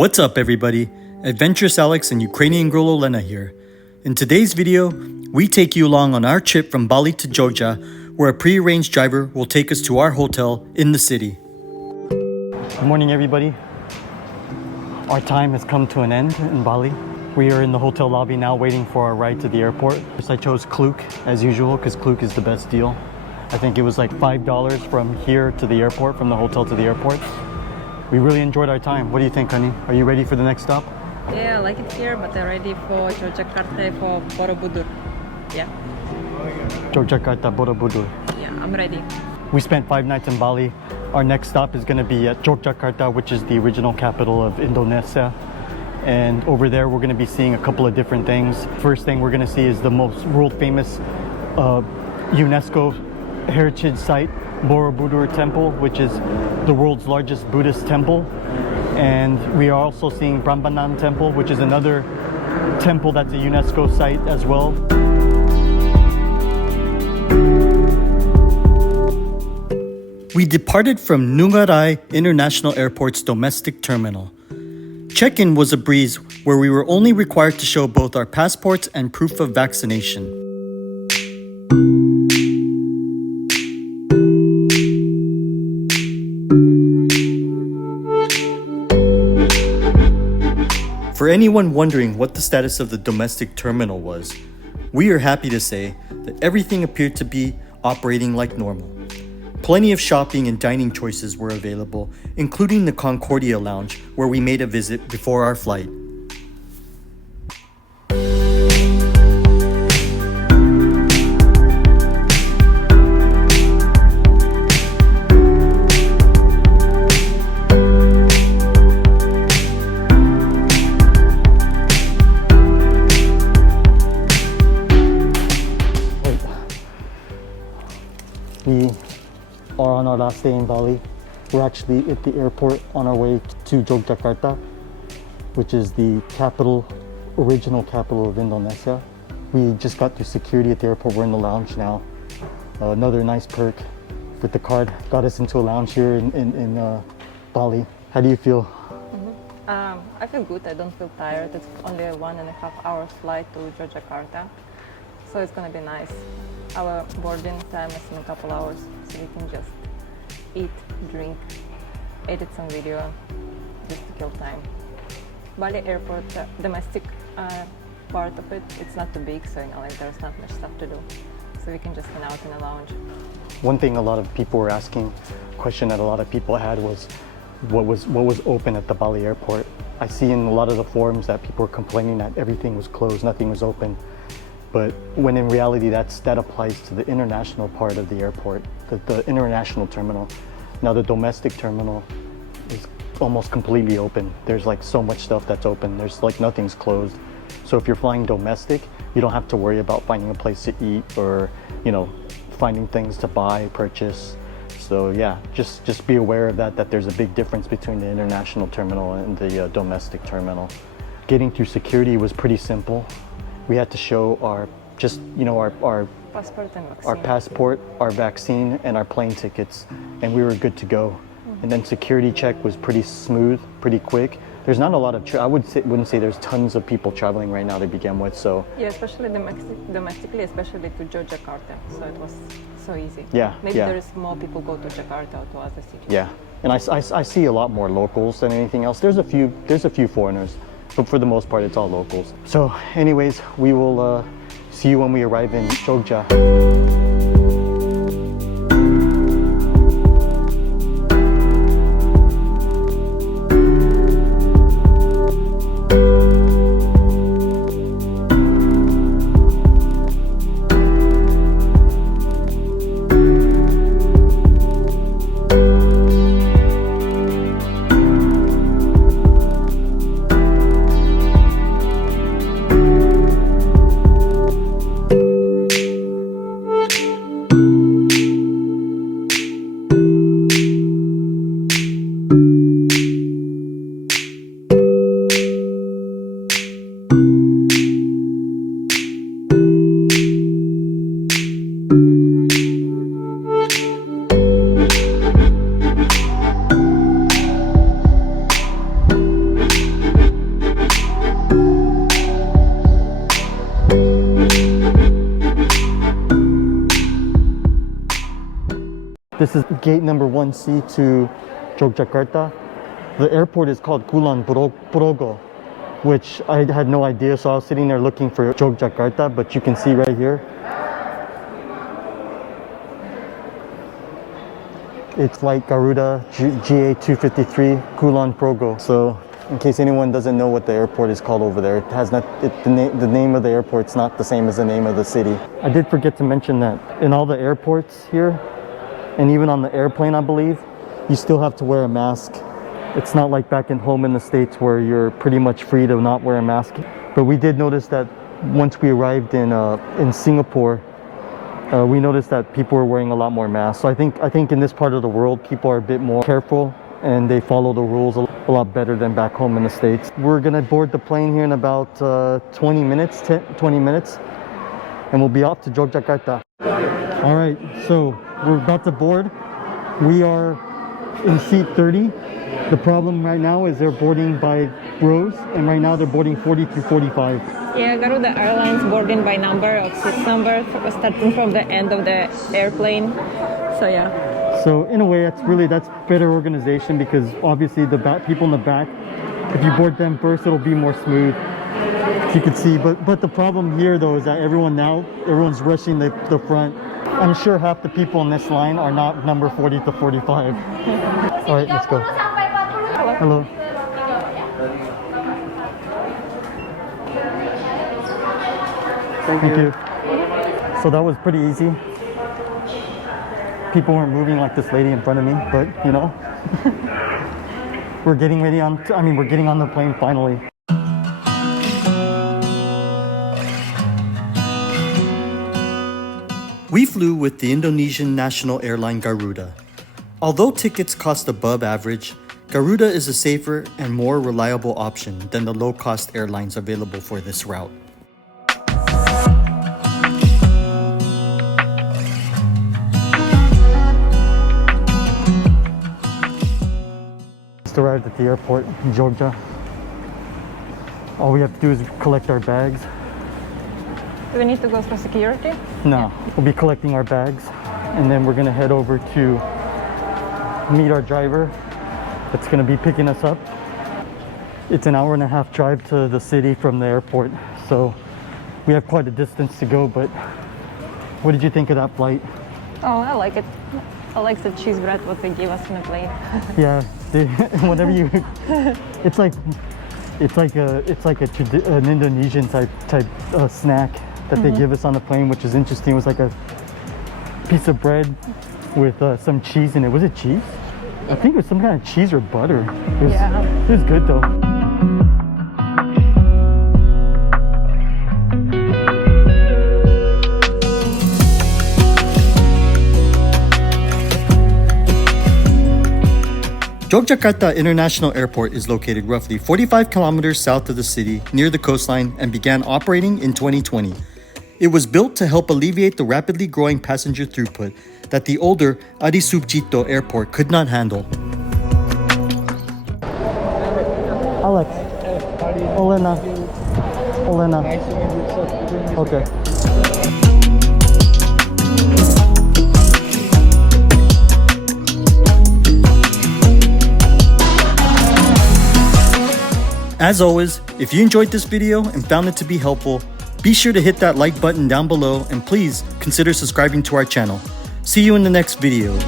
What's up everybody? Adventurous Alex and Ukrainian girl Olena here. In today's video, we take you along on our trip from Bali to Jogja, where a pre-arranged driver will take us to our hotel in the city. Good morning everybody. Our time has come to an end in Bali. We are in the hotel lobby now waiting for our ride to the airport. First I chose Klook as usual because Klook is the best deal. I think it was like $5 from here to the airport, from the hotel to the airport. We really enjoyed our time. What do you think, honey? Are you ready for the next stop? Yeah, I like it here, but I'm ready for Yogyakarta, for Borobudur. Yeah. Yogyakarta, Borobudur. Yeah, I'm ready. We spent 5 nights in Bali. Our next stop is going to be at Yogyakarta, which is the original capital of Indonesia. And over there, we're going to be seeing a couple of different things. First thing we're going to see is the most world famous UNESCO heritage site, Borobudur Temple, which is the world's largest Buddhist temple. And we are also seeing Prambanan Temple, which is another temple that's a UNESCO site as well. We departed from Ngurah Rai International Airport's domestic terminal. Check-in was a breeze where we were only required to show both our passports and proof of vaccination. For anyone wondering what the status of the domestic terminal was, we are happy to say that everything appeared to be operating like normal. Plenty of shopping and dining choices were available, including the Concordia Lounge, where we made a visit before our flight. We are on our last day in Bali. We're actually at the airport on our way to Yogyakarta, which is the original capital of Indonesia. We just got through security at the airport. We're in the lounge now. Another nice perk with the card got us into a lounge here in Bali. How do you feel? I feel good. I don't feel tired. It's only a 1.5 hour flight to Yogyakarta, so it's gonna be nice. Our boarding time is in a couple hours, so we can just eat, drink, edit some video, just to kill time. Bali airport, domestic part of it, it's not too big, so like there's not much stuff to do. So we can just hang out in a lounge. One thing a lot of people were asking, question that a lot of people had was, what was open at the Bali airport? I see in a lot of the forums that people were complaining that everything was closed, nothing was open. But when in reality that applies to the international part of the airport, the international terminal. Now the domestic terminal is almost completely open. There's like so much stuff that's open. There's like nothing's closed. So if you're flying domestic, you don't have to worry about finding a place to eat or, you know, finding things to buy, purchase. So yeah, just be aware of that there's a big difference between the international terminal and the domestic terminal. Getting through security was pretty simple. We had to show our Passport and vaccine. Our passport, our vaccine, and our plane tickets, and we were good to go. And then security check was pretty smooth, pretty quick. There's not a lot of, I wouldn't say there's tons of people traveling right now to begin with, so. Yeah, especially domestically, especially to Yogyakarta, so it was so easy. Yeah, Maybe there's more people go to Jakarta or to other cities. Yeah, and I see a lot more locals than anything else. There's a few foreigners, but for the most part, it's all locals. So anyways, we will see you when we arrive in Jogja. This is gate number 1C to Yogyakarta. The airport is called Kulon Progo, which I had no idea, so I was sitting there looking for Yogyakarta, but you can see right here, it's like Garuda GA253 Kulon Progo. So in case anyone doesn't know what the airport is called over there, it has not, the name of the airport's not the same as the name of the city. I did forget to mention that in all the airports here, and even on the airplane, I believe, you still have to wear a mask. It's not like back in home in the States where you're pretty much free to not wear a mask. But we did notice that once we arrived in Singapore, we noticed that people were wearing a lot more masks. So I think in this part of the world, people are a bit more careful and they follow the rules a lot better than back home in the States. We're gonna board the plane here in about 20 minutes, and we'll be off to Yogyakarta. All right, so we're about to board. We are in seat 30. The problem right now is they're boarding by rows, and right now they're boarding 40 through 45. Yeah, Garuda Airlines boarding by number of seat number, starting from the end of the airplane. So yeah. So in a way, that's better organization, because obviously the people in the back, if you board them first, it'll be more smooth, as you can see. But the problem here though is that everyone's rushing the front. I'm sure half the people in this line are not number 40 to 45. All right, let's go. Hello. Thank you. So that was pretty easy. People weren't moving like this lady in front of me, but you know, we're getting on the plane finally. We flew with the Indonesian national airline Garuda. Although tickets cost above average, Garuda is a safer and more reliable option than the low-cost airlines available for this route. Just arrived at the airport in Jogja. All we have to do is collect our bags. Do we need to go through security? No, we'll be collecting our bags, and then we're gonna head over to meet our driver that's gonna be picking us up. It's an hour and a half drive to the city from the airport, so we have quite a distance to go. But what did you think of that flight? Oh, I like it. I like the cheese bread what they give us in the plane. Yeah, whenever you, it's like an Indonesian type snack that they give us on the plane, which is interesting. It was like a piece of bread with some cheese in it. Was it cheese? I think it was some kind of cheese or butter. It was good though. Yogyakarta International Airport is located roughly 45 kilometers south of the city, near the coastline, and began operating in 2020. It was built to help alleviate the rapidly growing passenger throughput that the older Adi Sucipto Airport could not handle. Alex. Olena. Okay. As always, if you enjoyed this video and found it to be helpful, be sure to hit that like button down below, and please consider subscribing to our channel. See you in the next video.